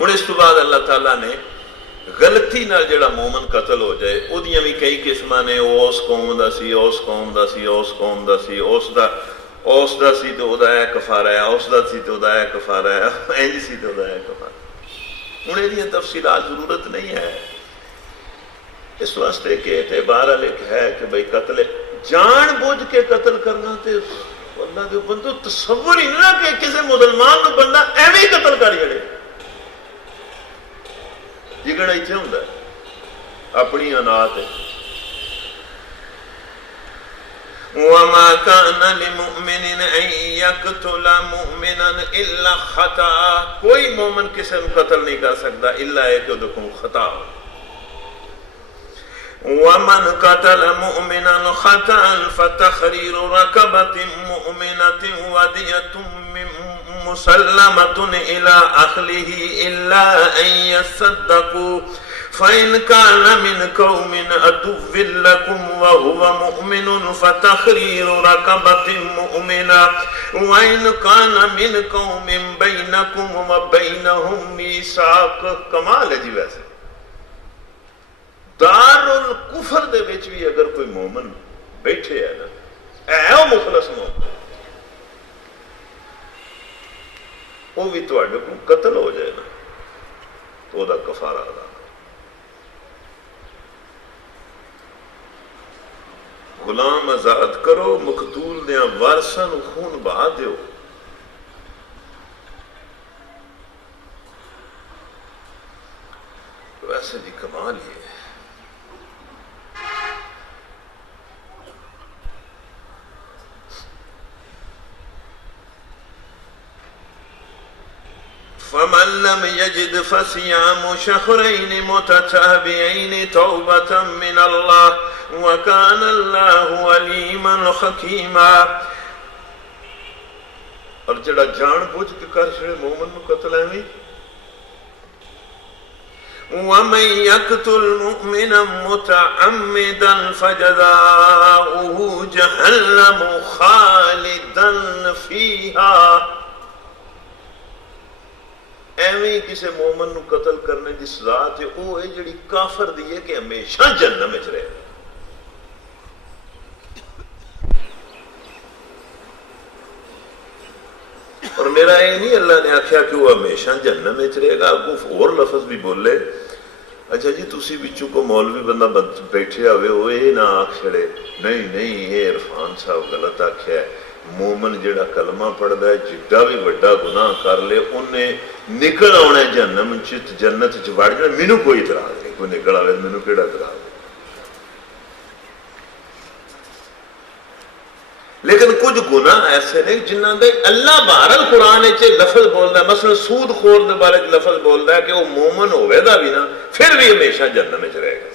ہوں اس تو بعد اللہ تعالیٰ نے غلطی نال جڑا مومن قتل ہو جائے اودیاں بھی کئی قسماں نے، اس قوم دا سی، اس قوم دا سی، اس قوم دا سی، اس دا سی تو دا ہے کفارہ ہے، اس دا سی تو دا ہے کفارہ ہے، اینج سی تو دا ہے کفارہ۔ ہوں یہ تفصیلات ضرورت نہیں ہے اس واسطے کہ اعتبار ایک ہے کہ بھائی قتل جان بوجھ کے قتل کرنا تے اللہ دے بندو تصور ہی نہ کہ کسی مسلمان کو بندہ ایویں قتل کر جڑے جگڑا اتنے ہوں اپنی انات ہے۔ وَمَا كَانَ لِمُؤْمِنٍ أَن يَقْتُلَ مُؤْمِنًا إِلَّا خَطَأً، کوئی مومن کسی کو قتل نہیں کر سکتا الا ہے کہ دکھوں خطا ہو۔ وَمَنْ قَتَلَ مُؤْمِنًا خَطَأً فَتَحْرِيرُ رَقَبَةٍ مُؤْمِنَةٍ وَدِيَةٌ مُسَلَّمَةٌ إِلَىٰ أَهْلِهِ إِلَّا أَن يَصَّدَّقُوا فَإِنْ كَانَ مِنْ قَوْمٍ عَدُوٍّ لَكُمْ وَهُوَ مُؤْمِنٌ فَتَحْرِيرُ رَقَبَةٍ مُؤْمِنَةٍ وَإِنْ كَانَ مِنْ قَوْمٍ بَيْنَكُمْ وَبَيْنَهُمْ مِيثَاقٌ۔ کمال ہے جی ویسے دار الکفر دے وچ بھی اگر کوئی مومن بیٹھے ہے نا اے او مخلص مومن وہ بھی تواڈے کو قتل ہو جائے نا تو دا کفارہ ادا کرو، غلام آزاد کرو، مقتول دیاں وارثاں نو خون بہا دیو۔ ویسے جی کمال ہی ہے۔ فَمَن لَّمْ يَجِدْ فَصِيَامُ شَهْرَيْنِ مُتَتَابِعَيْنِ تَوْبَةً مِّنَ اللَّهِ وَكَانَ اللَّهُ عَلِيمًا حَكِيمًا۔ اور جڑا جان بوجھ کے کر چھڑے مومن نو قتل ہے وَمَن يَقْتُلْ مُؤْمِنًا مُتَعَمِّدًا فَجَزَاؤُهُ جَهَنَّمُ خَالِدًا فِيهَا۔ ایویں کسی مومن نو قتل کرنے کی سزا تے او ہے جڑی کافر دی ہے کہ ہمیشہ جہنم وچ رہے۔ اور میرا یہ نہیں اللہ نے آکھیا کہ وہ ہمیشہ جہنم وچ رہے گا، کوئی اور لفظ بھی بولے اچھا جی تسی بچوں کو مولوی بندہ بیٹھے ہوئے وہ یہ نہ آکھ چھڑے نہیں یہ عرفان صاحب غلط آکھیا ہے، مومن جڑا کلمہ پڑھدا ہے جڈا بھی بڑا گناہ کر لے انہیں نکل آنا جہنم جنت چ وڑ جانا، مینوں کوئی اعتراض نہیں، کوئی نکل آوے مینوں کیڑا اعتراض ہے۔ لیکن کچھ گناہ ایسے نے جنہ دے اللہ بہرحال قرآن وچ لفظ بولدا ہے، مثلا سود خور دے بارے لفظ بولدا ہے کہ وہ مومن ہوے دا بھی نا پھر بھی ہمیشہ جہنم وچ رہے گا۔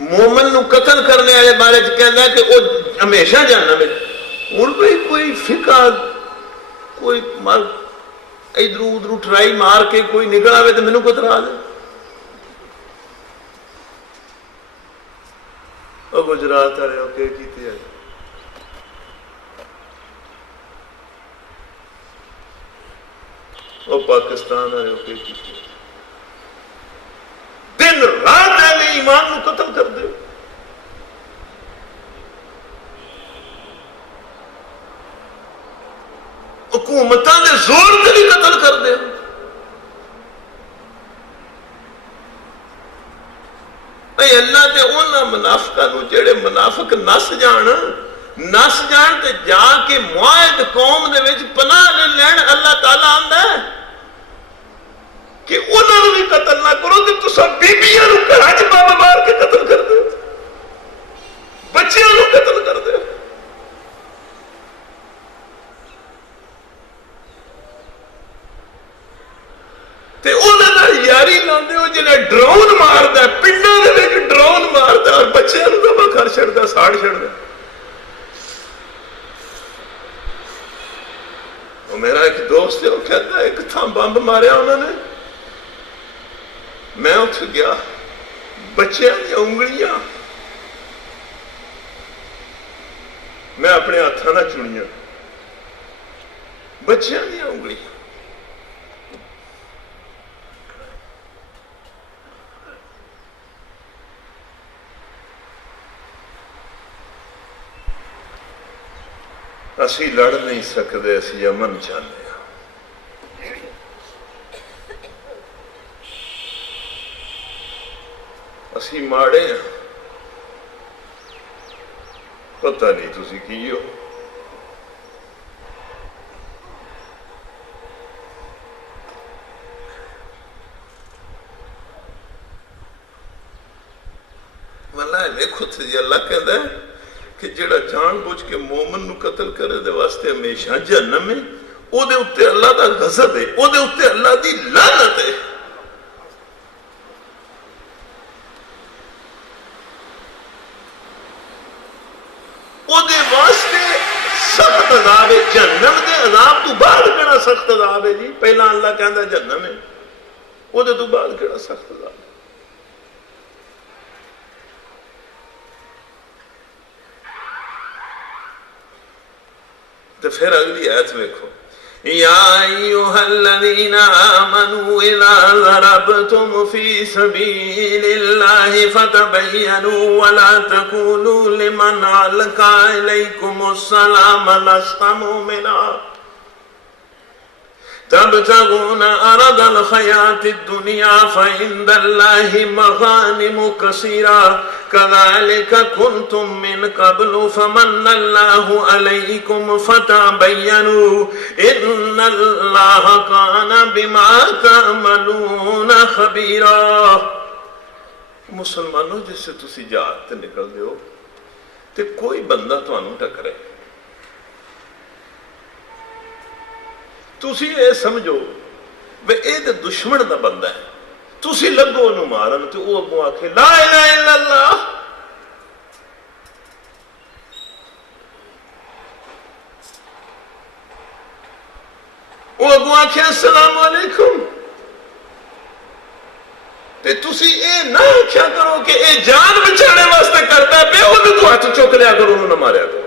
مومن نو قتل کرنے والے بارے کہنا ہے کہ وہ ہمیشہ جہنم وچ۔ ہن کوئی فقہ کوئی ادھر ادھر ٹرائی مار کے کوئی نکل آوے تو مینوں کو اعتراض ہے۔ وہ گجرات والے اوکے کیتے ہیں، وہ پاکستان والے اوکے کیتے ہیں، دن رات اہل ایمان نو قتل کر دے۔ حکومتاں دے زور تے بھی قتل کر دے۔ اے اللہ تے انہاں منافقاں نو جڑے منافق نس جان تے جا کے معاہد قوم دے وچ پناہ لین اللہ تعالیٰ آندا ہے کہ انہاں نو بھی قتل نہ کرو تے تساں بیبیاں نو گھراں وچ بم مار کے قتل کر دو، بچیاں نو قتل کر دو۔ تے انہاں نال یاری لاندے ہو جنہیں ڈرون ماردا ہے، پنڈاں دے وچ ڈرون ماردا اور بچیاں نوں ذبح کر چھڑدا، ساڑ چھڑدا۔ وہ میرا ایک دوست ہے وہ کہتا ہے ایک تھاں بمب ماریا انہوں نے، میں اٹھ گیا، بچیاں دی انگلیاں میں اپنے ہاتھاں نہ چنیاں، بچیاں دی انگلی اسی لڑ نہیں سکتے، اسی امن چاہتے ہیں۔ اسی ماڑے ہیں، پتہ نہیں تسی کی ہو۔ واللہ دیکھو تھے جی، اللہ کہتا ہے کہ جڑا جان بوجھ کے مومن نو قتل کرے دے واسطے ہمیشہ جہنم ہے، او دے اتے اللہ دا غضب ہے، او دے اتے اللہ دی لعنت ہے۔ او دے واسطے سخت عذاب ہے، جہنم دے عذاب تو بعد کیڑا سخت عذاب ہے جی؟ پہلا اللہ کہندا جہنم ہے، او دے تو بعد کیڑا سخت عذاب ہے؟ تو پھر اگلی آیت دیکھو، یا ایھا الذین آمنوا اذا ضربتم فی سبیل اللہ فتبینوا ولا تقولوا لمن القی الیکم السلام لست مؤمنا تبتغون عرض الحیاۃ الدنیا فعند اللہ مغانم کثیرہ كذلك كنتم من قبل فمن الله عليكم فتبينوا ان الله كان بما تعملون خبيرا۔ مسلمانوں جس سے تسی جہاد تے نکل دیو تے کوئی بندہ تانوں ٹکرے، تسی اے سمجھو بے اے تے دشمن دا بندہ ہے، تسی لگو انہوں مارن تو وہ اگوں آکھے لا الہ الا اللہ، وہ اگوں آکھے السلام علیکم، تے تسی اے نہ آکھیا کرو کہ اے جان بچانے واسطے کرتا ہے، پہ وہ تو ہاتھ چک لیا کرو، انہوں نہ ماریا کرو،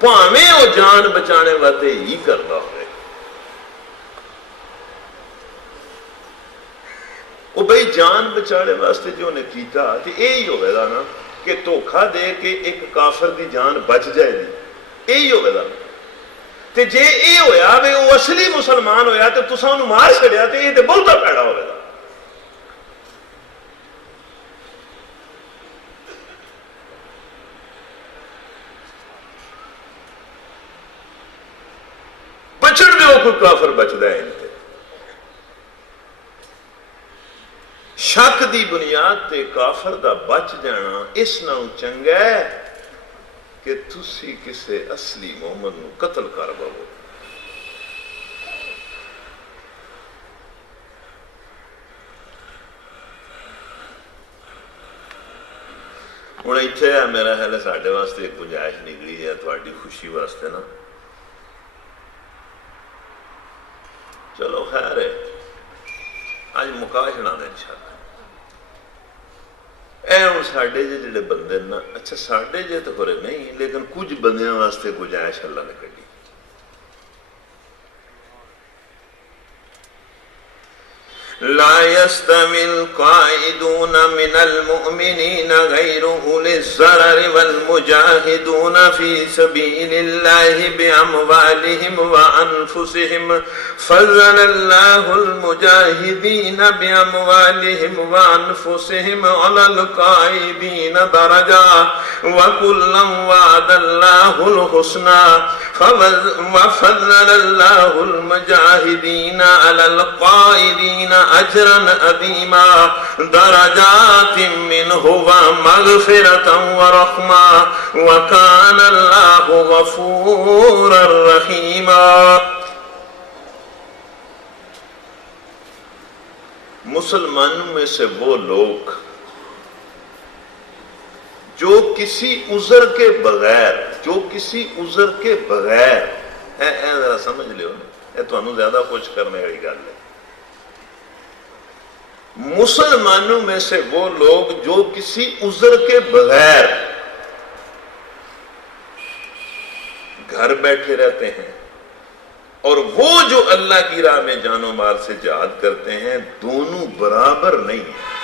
پاویں وہ جان بچانے واسطے ہی کرتا ہوئے۔ وہ بھئی جان بچانے واسطے جو نے کیتا تو یہی ہوئے گا نا کہ دھوکھا دے کے ایک کافر دی جان بچ جائے دی، یہی ہوئے گا نا۔ تے جے یہ ہویا وے وہ اصلی مسلمان ہویا تو تساں انہوں مار چھڑیا تے یہ تے بہتا پیڑا ہوئے گا۔ بچڑ دے وہ کوئی کافر بچ دے انتے شک دی بنیاد تے کافر دا بچ جانا اس نال چنگا ہے کہ تسی کسے اصلی مومن نو قتل کر بو۔ ہن ایتھے ہے میرا خیال ہے ساڈے واسطے ایک گنجائش نکلی ہے تہاڈی خوشی واسطے نا، چلو خیر ہے آج مکا چھڑا دے انشاءاللہ۔ اے ہوں ساڈے جڑے بندے نا، اچھا ساڈے جے تو کرے نہیں لیکن کچھ بندیاں واسطے گنجائش اللہ نے کڈی۔ لا يستوي القاعدون من المؤمنين غير أولي الضرر والمجاهدون في سبيل الله بأموالهم وأنفسهم فضل الله المجاهدين بأموالهم وأنفسهم على القاعدين درجة وكلا وعد الله الحسنى وفضل الله المجاهدين على القاعدين أجرا عظيما درجات منه ومغفرة ورحمة وكان الله غفورا رحيما۔ مسلمانوں میں سے وہ لوگ جو کسی عذر کے بغیر اے ذرا سمجھ لیو اے تو انہوں زیادہ کچھ کرنے والی گل ہے۔ مسلمانوں میں سے وہ لوگ جو کسی عذر کے بغیر گھر بیٹھے رہتے ہیں، اور وہ جو اللہ کی راہ میں جان و مال سے جہاد کرتے ہیں دونوں برابر نہیں ہیں۔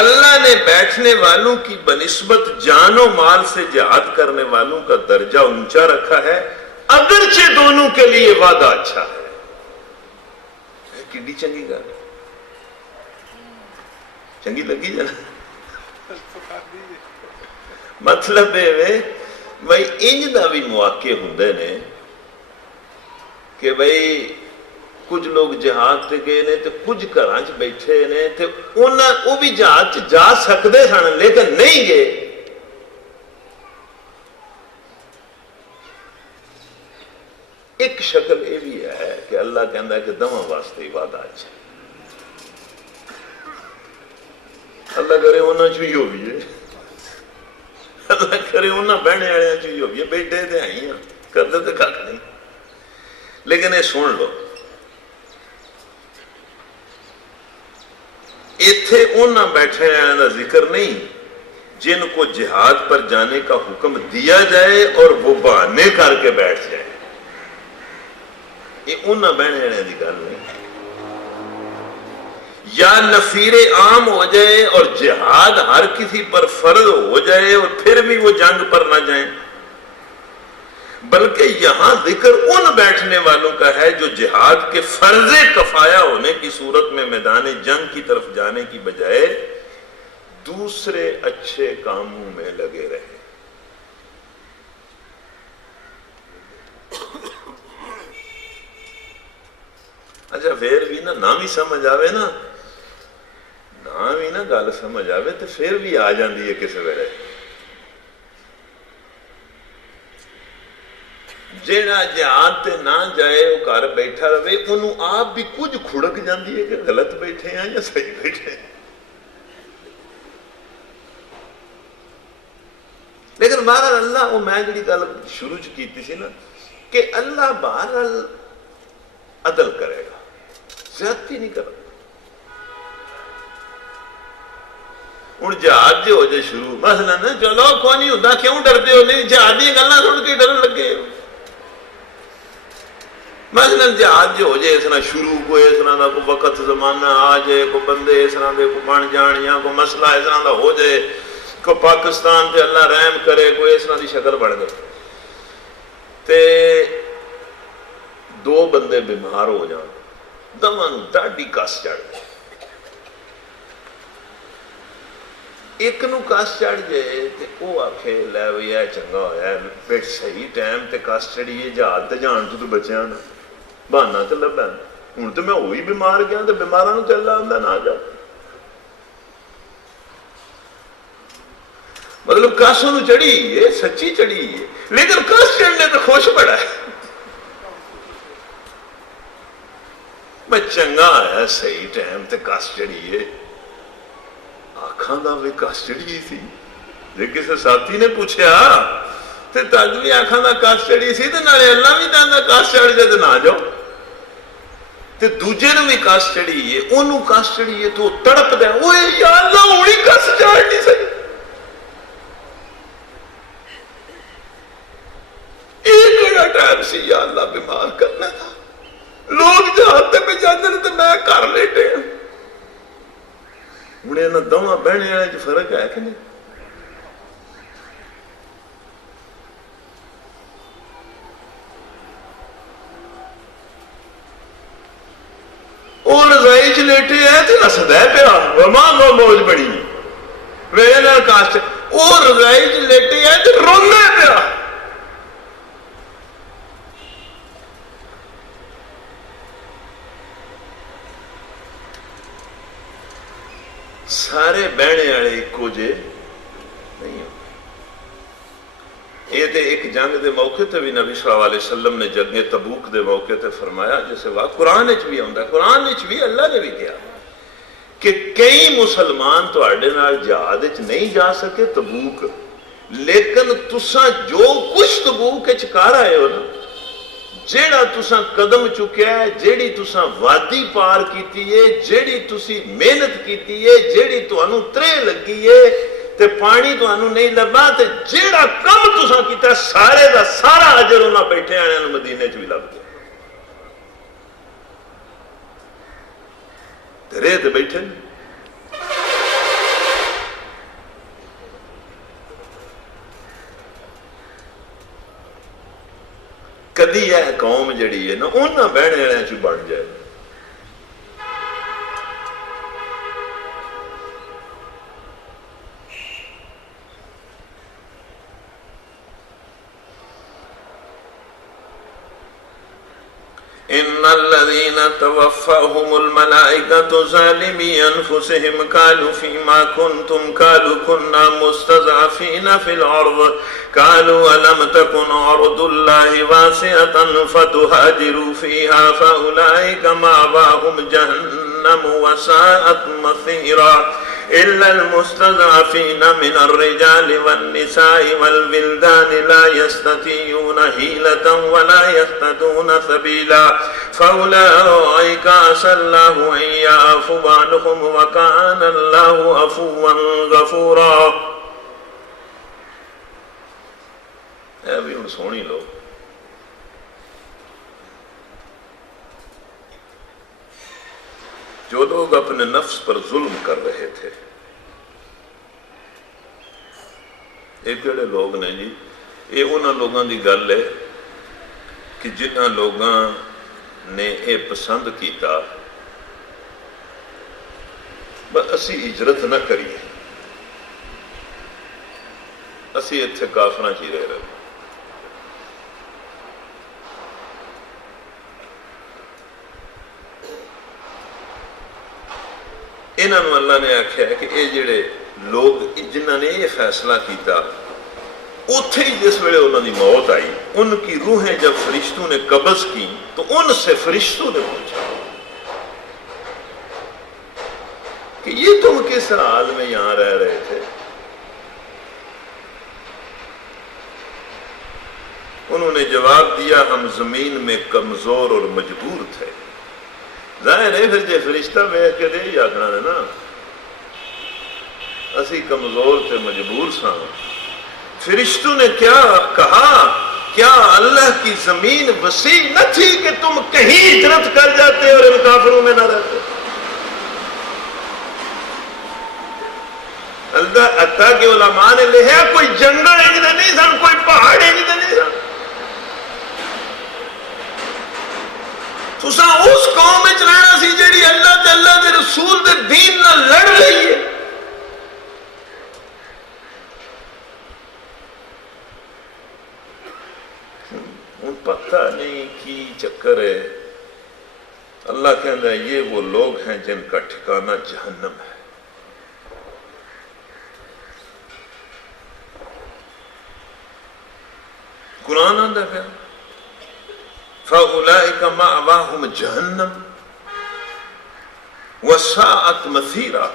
اللہ نے بیٹھنے والوں کی بنسبت جان و مال سے جہاد کرنے والوں کا درجہ اونچا رکھا ہے، اگرچہ دونوں کے لیے وعدہ اچھا ہے۔ کڈی چنگی گل ہے، چنگی لگی جانا۔ مطلب بھائی انج دا بھی مواقع ہوندے نے کہ بھائی کچھ لوگ جہاد تے گئے نے تے کچھ گھراں چ بیٹھے نے تے وہ بھی جہاد چ جا سکتے سن لیکن نہیں گئے۔ ایک شکل یہ بھی ہے کہ اللہ کہندا ہے کہ دواں واسطے وعدہ اچھا، اللہ کرے انہاں چ ہی ہوئیے، اللہ کرے انہاں بہنے والے چ ہی ہوئیے، بیٹھے تے آئی ہیں کرتے تے کھ نہیں۔ لیکن یہ سن لو، ایتھے انہاں بیٹھے والوں کا ذکر نہیں جن کو جہاد پر جانے کا حکم دیا جائے اور وہ بہانے کر کے بیٹھ جائے، یہ انہاں بہنے والوں کی گل نہیں۔ یا نفیر عام ہو جائے اور جہاد ہر کسی پر فرض ہو جائے اور پھر بھی وہ جنگ پر نہ جائیں، بلکہ یہاں ذکر ان بیٹھنے والوں کا ہے جو جہاد کے فرض کفایہ ہونے کی صورت میں میدان جنگ کی طرف جانے کی بجائے دوسرے اچھے کاموں میں لگے رہے۔ اچھا پھر بھی نہ بھی سمجھ آوے نا گل سمجھ آوے تو پھر بھی آ جاندی ہے کس ویلے۔ جیڑا جہاد تے نہ جائے وہ گھر بیٹھا رہے، انہوں آپ بھی کچھ کھڑک جاندی ہے کہ غلط بیٹھے ہیں یا صحیح بیٹھے ہیں۔ لیکن بہرحال اللہ، وہ میں جڑی گل شروع کیتی سی نا کہ اللہ بہرحال عدل کرے گا، زیادتی نہیں کرے گا۔ ہوں جہاد جو ہو جائے شروع، مثلا چلو کوئی نہیں ہوتا، کیوں ڈرتے ہو؟ نہیں جہاد دی گلاں سن کے ڈرن لگے ہو۔ مثلا جہاد جو ہو جائے اس طرح شروع، کوئی اس طرح کا کوئی وقت زمانہ آ جائے، کوئی بندے اس طرح کے کو بن جان، یا کوئی مسئلہ اس طرح کا ہو جائے، کوئی پاکستان تے اللہ رحم کرے، کوئی اس طرح کی شکل بن گئی تے دو بندے بیمار ہو جان، دواں نوں ڈاڈی کس چڑھ جائے، ایک نو کس چڑھ جائے تے وہ آکھے لے بھئی اے چنگا ہویا پھر صحیح ٹائم تے کس چڑھیے، جہاد تے جان تو بچیاں نا، بہانا تے لبا، ہوں تو میں وہی بیمار گیا تے بیماراں نوں تے اللہ آندا نہ جا۔ مطلب کس نوں چڑھی ہے، سچی چڑھی ہے، لیکن کس چڑھنے تے خوش بڑا ہے، میں چنگا آیا صحیح ٹائم تے کس چڑھی ہے۔ آنکھاں دا بھی کس چڑھی سی، جے کسی ساتھی نے پوچھا تے تج بھی آنکھاں دا کس چڑھی سی تے نالے اللہ بھی تاندا کس چڑھ جائے تے نہ جاؤ، تے دوجے نے بھی کس چڑھی ہے، اونوں کس چڑھی ہے تو تڑپ دے، اوئے یا اللہ ہونی کس چڑھ نہیں سکی، ایک کڑا ٹائم سی یا اللہ بیمار کرنا تھا، لوگ جہاد تے پہ جاندے نے تے میں گھر لیٹے ہوں۔ ہوں یہاں دونوں بہنے والے چ فرق ہے کہ نہیں؟ وہ رضائی چ لیٹے ہے تو نسدا پیا، وما موج بڑی میرے نال کاسٹ، وہ رضائی چ لیٹے ہے تو رونا پیا۔ سارے بہنے والے ایکو جے نہیں ہوتے۔ یہ ایک جنگ دے موقع تے بھی نبی صلی اللہ علیہ وسلم نے جنگ تبوک دے موقع تے فرمایا، جیسے واقع قرآن وچ بھی آندا ہے، قرآن وچ بھی اللہ نے بھی کہا کہ کئی مسلمان تواڈے نال جہاد وچ نہیں جا سکے تبوک، لیکن تساں جو کچھ تبوک وچ کر آئے ہو نا، جیڑا تساں قدم چکیا ہے، جیڑی تساں وادی پار کیتی ہے، جیڑی تسی محنت کیتی ہے، جیڑی تانوں ترے لگی ہے، تے پانی تمہیں نہیں لبا تے جیڑا کم تساں کیتا سارے دا سارا اجر انہاں بیٹھے آنے مدینے چ بھی لب گیا تے رہ تے بیٹھے کدی یہ قوم جڑی ہے نا انہاں بہنے والے چ بن جائے ان الذين توفاهم الملائكة ظالمي انفسهم قالوا فيما كنتم قالوا كنا مستضعفين في الارض قالوا الم تكن ارض الله واسعة فتهاجروا فيها فاولئك مأواهم جهنم وساءت مصيرا إلا المستضعفين من الرجال والنساء والولدان لا يستطيعون حيلة ولا يهتدون سبيلا فأولئك عسى الله أن يعفو عنهم وكان الله عفوا غفورا. اے بھی سونی لوگ جو لوگ اپنے نفس پر ظلم کر رہے تھے یہ کہڑے لوگ نے جی یہ انہاں لوگوں کی گل ہے کہ جنہاں لوگوں نے یہ پسند کیتا بس اسی ہجرت نہ کریے اسی اتنے کافراں چ رہ رہے انہوں اللہ نے آخیا ہے کہ یہ جڑے لوگ جنہوں نے یہ فیصلہ کیتا اتھے ہی جس ویلے انہوں کی موت آئی ان کی روحیں جب فرشتوں نے قبض کی تو ان سے فرشتوں نے پوچھا کہ یہ تم کس حال میں یہاں رہ رہے تھے؟ انہوں نے جواب دیا ہم زمین میں کمزور اور مجبور تھے. ظاہر ہے پھر جے فرشتہ ویکھ کے دے آخنا ہے نا اسی کمزور تھے مجبور ساں. فرشتوں نے کیا کہا کیا اللہ کی زمین وسیع نہ تھی کہ تم کہیں ہجرت کر جاتے اور ان کافروں میں نہ رہتے؟ اللہ عطا کے علماء نے لکھا کوئی جنگل انج دے نہیں سن کوئی پہاڑ انج دے نہیں سن. تساں اس قوم میں رہنا سی جیڑی اللہ تے اللہ دے رسول دے دین نہ لڑ رہی ہے. ان پتہ نہیں کی چکر ہے. اللہ کہتا ہے یہ وہ لوگ ہیں جن کا ٹھکانہ جہنم ہے. قرآن آندا ہے فَأُولَئِكَ مَأْوَاهُمْ جَهَنَّمُ وَسَاءَتْ مَصِيرًا.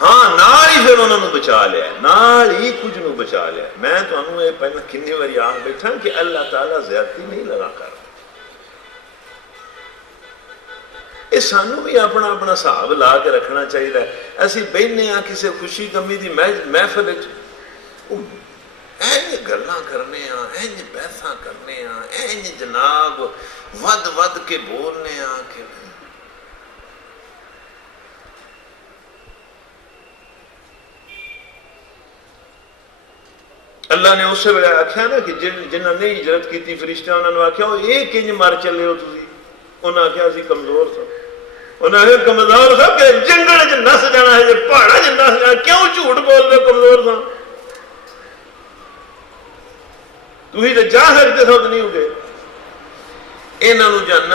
ہاں نال ہی پھر انہوں نے بچا لیا نال ہی کچھ نو بچا لیا. میں تو انہوں یہ پہلے کتنی باری آن بیٹھا کہ اللہ تعالیٰ زیادتی نہیں لگا کر یہ سانو بھی اپنا اپنا حساب لا کے رکھنا چاہیے. اسی بہنے ہاں کسی خوشی کمی دی محفل اینج گلاں کرنے ہاں اینج بحثاں کرنے ہاں اینج جناب ود ود کے بولنے ہاں کہ اللہ نے اسے ویلے آخیا نا کہ جنہوں نے ہجرت کی فرشتہ انہوں نے آخیا یہ کنج مر چلے ہو تسی؟ انہوں نے آخیا اسی کمزور تھا. انہوں نے کمزور تھا کہ جنگل چ نس جانا ہے پہاڑا چ نس جانا کیوں جھوٹ بول دے کمزور تھا؟ تھی تو جا سکتے تھے تو نہیں ہو گئے. انہوں نے جاننا